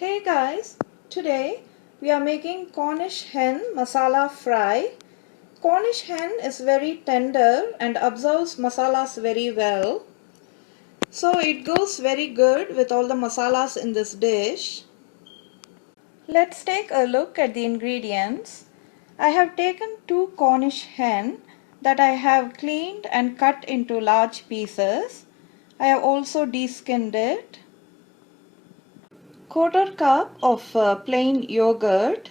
Hey guys, today we are making Cornish hen masala fry. Cornish hen is very tender and absorbs masalas very well. So it goes very good with all the masalas in this dish. Let's take a look at the ingredients. I have taken 2 Cornish hen that I have cleaned and cut into large pieces. I have also de-skinned it. 1/4 cup of plain yogurt.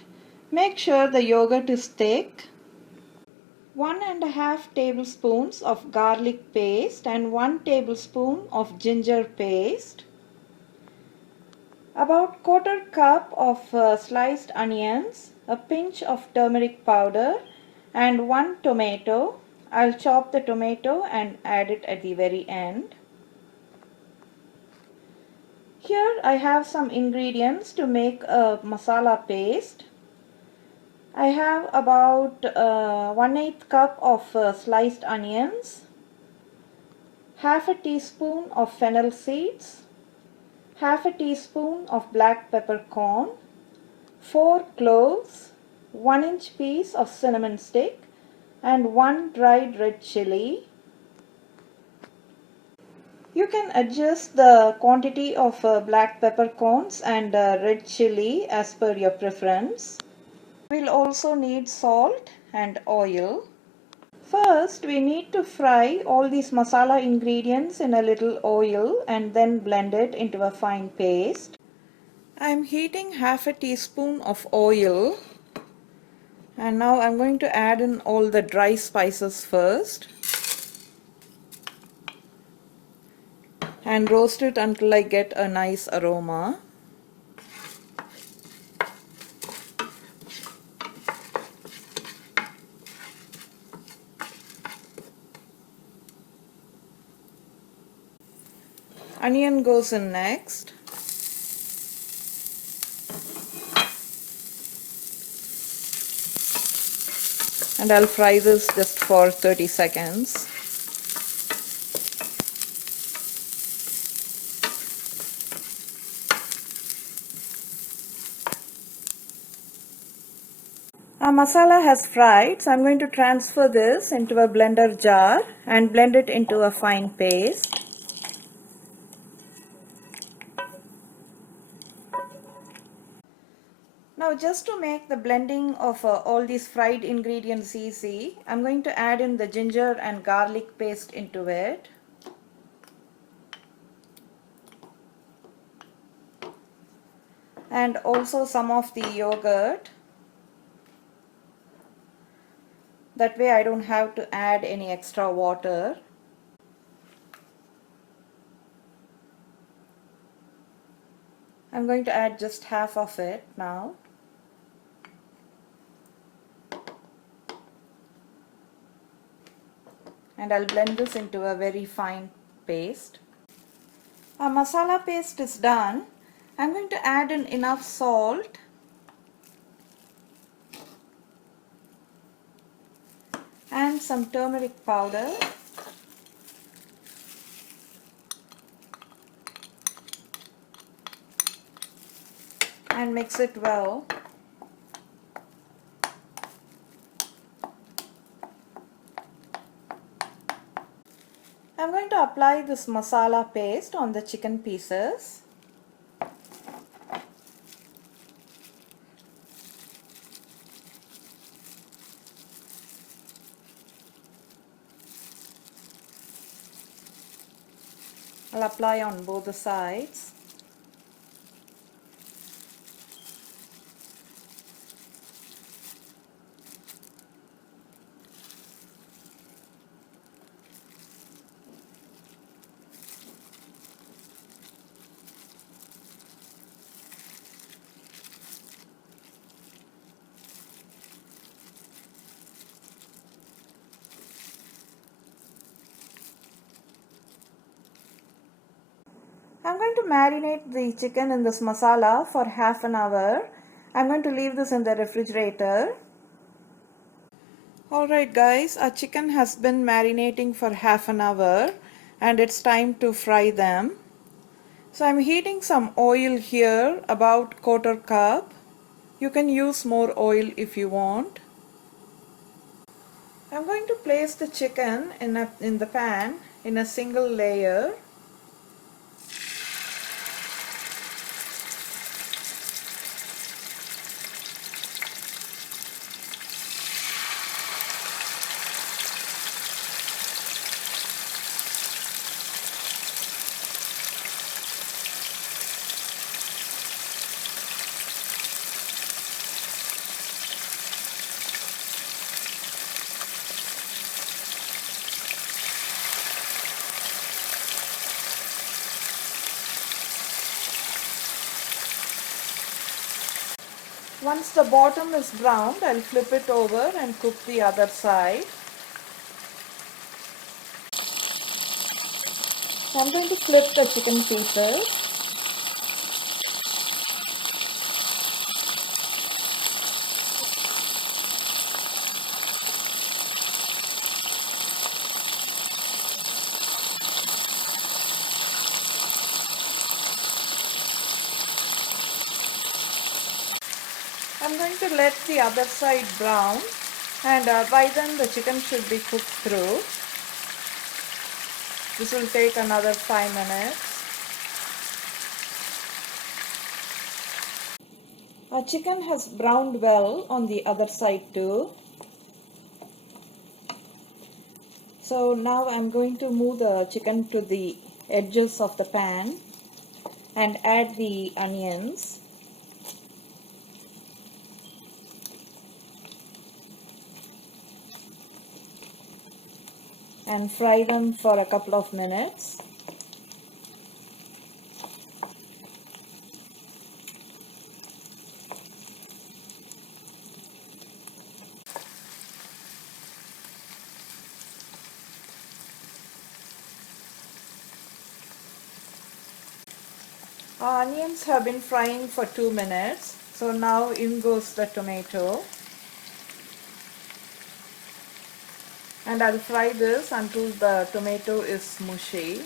Make sure the yogurt is thick. 1½ tablespoons of garlic paste and 1 tablespoon of ginger paste. About 1/4 cup of sliced onions, a pinch of turmeric powder and 1 tomato. I'll chop the tomato and add it at the very end. Here I have some ingredients to make a masala paste. I have about 1/8 cup of sliced onions, half a teaspoon of fennel seeds, half a teaspoon of black peppercorn, 4 cloves, 1-inch piece of cinnamon stick and 1 dried red chili. You can adjust the quantity of black peppercorns and red chili as per your preference. We'll also need salt and oil. First, we need to fry all these masala ingredients in a little oil and then blend it into a fine paste. I'm heating half a teaspoon of oil and now I'm going to add in all the dry spices first and roast it until I get a nice aroma. Onion goes in next. And I'll fry this just for 30 seconds. Our masala has fried, so I'm going to transfer this into a blender jar and blend it into a fine paste. Now just to make the blending of all these fried ingredients easy, I'm going to add in the ginger and garlic paste into it. And also some of the yogurt. That way I don't have to add any extra water. I'm going to add just half of it now. And I'll blend this into a very fine paste. Our masala paste is done. I'm going to add in enough salt and some turmeric powder and mix it well. I'm going to apply this masala paste on the chicken pieces. I'll apply on both the sides. I'm going to marinate the chicken in this masala for half an hour. I'm going to leave this in the refrigerator. Alright guys, our chicken has been marinating for half an hour and it's time to fry them. So I'm heating some oil here, about 1/4 cup. You can use more oil if you want. I'm going to place the chicken in the pan in a single layer. Once the bottom is browned, I'll flip it over and cook the other side. So I'm going to flip the chicken pieces. I'm going to let the other side brown, and by then the chicken should be cooked through. This will take another 5 minutes. Our chicken has browned well on the other side too. So now I'm going to move the chicken to the edges of the pan and add the onions. And fry them for a couple of minutes. Our onions have been frying for 2 minutes, so now in goes the tomato. And I'll fry this until the tomato is mushy.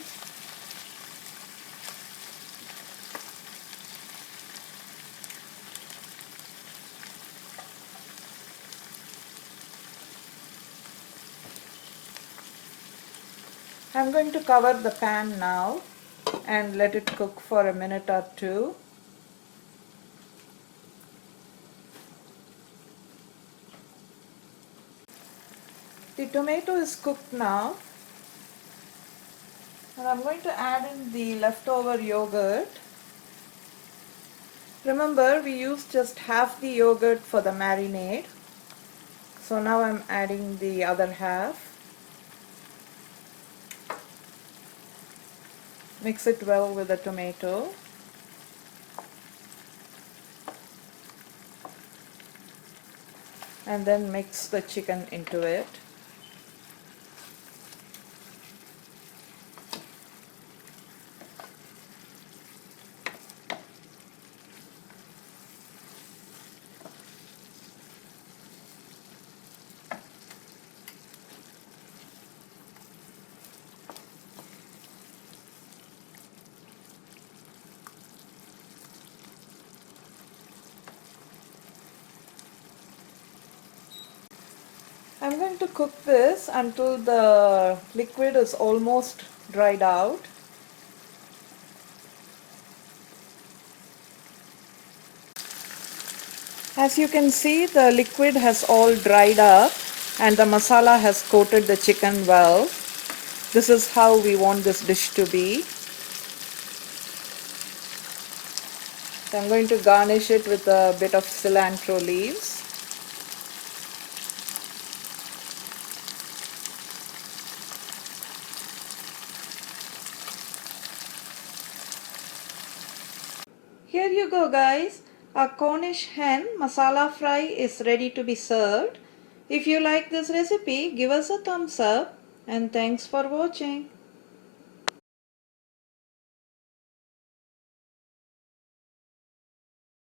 I'm going to cover the pan now and let it cook for a minute or two. The tomato is cooked now, and I'm going to add in the leftover yogurt. Remember, we used just half the yogurt for the marinade, so now I'm adding the other half. Mix it well with the tomato. And then mix the chicken into it. I'm going to cook this until the liquid is almost dried out. As you can see, the liquid has all dried up and the masala has coated the chicken well. This is how we want this dish to be. So I'm going to garnish it with a bit of cilantro leaves. Here you go, guys. Our Cornish hen masala fry is ready to be served. If you like this recipe, give us a thumbs up, and thanks for watching.